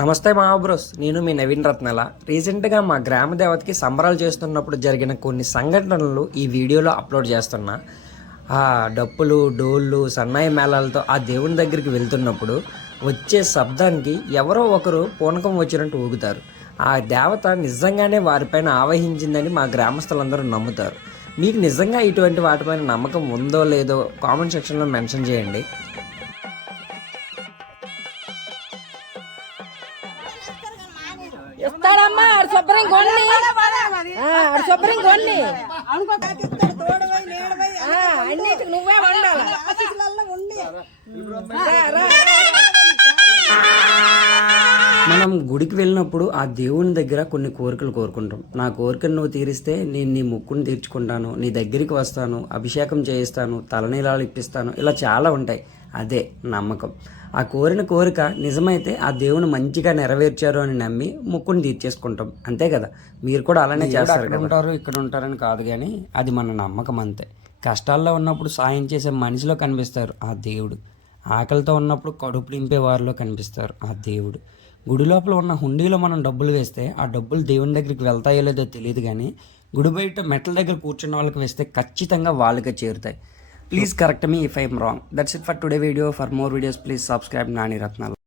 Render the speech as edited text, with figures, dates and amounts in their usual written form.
నమస్తే మహాబ్రోస్, నేను మీ నవీన్ రత్నాల. రీసెంట్గా మా గ్రామ దేవతకి సంబరాలు చేస్తున్నప్పుడు జరిగిన కొన్ని సంఘటనలు ఈ వీడియోలో అప్లోడ్ చేస్తున్నా. ఆ డప్పులు, డోళ్ళు, సన్నాయి మేళాలతో ఆ దేవుని దగ్గరికి వెళ్తున్నప్పుడు వచ్చే శబ్దానికి ఎవరో ఒకరు పూనకం వచ్చినట్టు ఊగుతారు. ఆ దేవత నిజంగానే వారిపైన ఆవహించిందని మా గ్రామస్తులందరూ నమ్ముతారు. మీకు నిజంగా ఇటువంటి వాటిపైన నమ్మకం ఉందో లేదో కామెంట్ సెక్షన్లో మెన్షన్ చేయండి. ఇస్తాడమ్మా శుభ్రం కొన్ని శుభ్రం కొన్ని అన్నిటికి నువ్వే వండాలి. మనం గుడికి వెళ్ళినప్పుడు ఆ దేవుని దగ్గర కొన్ని కోరికలు కోరుకుంటాం. నా కోరికను నువ్వు తీరిస్తే నేను నీ మొక్కును తీర్చుకుంటాను, నీ దగ్గరికి వస్తాను, అభిషేకం చేయిస్తాను, తలనీలాలు ఇప్పిస్తాను, ఇలా చాలా ఉంటాయి. అదే నమ్మకం. ఆ కోరిన కోరిక నిజమైతే ఆ దేవుని మంచిగా నెరవేర్చారు అని నమ్మి మొక్కుని తీర్చేసుకుంటాం. అంతే కదా, మీరు కూడా అలానే చేస్తారు. ఉంటారు ఇక్కడ ఉంటారని కాదు, కానీ అది మన నమ్మకం అంతే. కష్టాల్లో ఉన్నప్పుడు సాయం చేసే మనిషిలో కనిపిస్తారు ఆ దేవుడు. ఆకలితో ఉన్నప్పుడు కడుపు నింపే వారిలో కనిపిస్తారు ఆ దేవుడు. గుడి లోపల ఉన్న హుండీలో మనం డబ్బులు వేస్తే ఆ డబ్బులు దేవుని దగ్గరికి వెళ్తాయో లేదో తెలియదు, కానీ గుడి బయట మెట్ల దగ్గర కూర్చున్న వాళ్ళకి వేస్తే ఖచ్చితంగా వాళ్ళకే చేరుతాయి. Please correct me if I am wrong. That's it for today video. For more videos, please subscribe Nani Ratnala.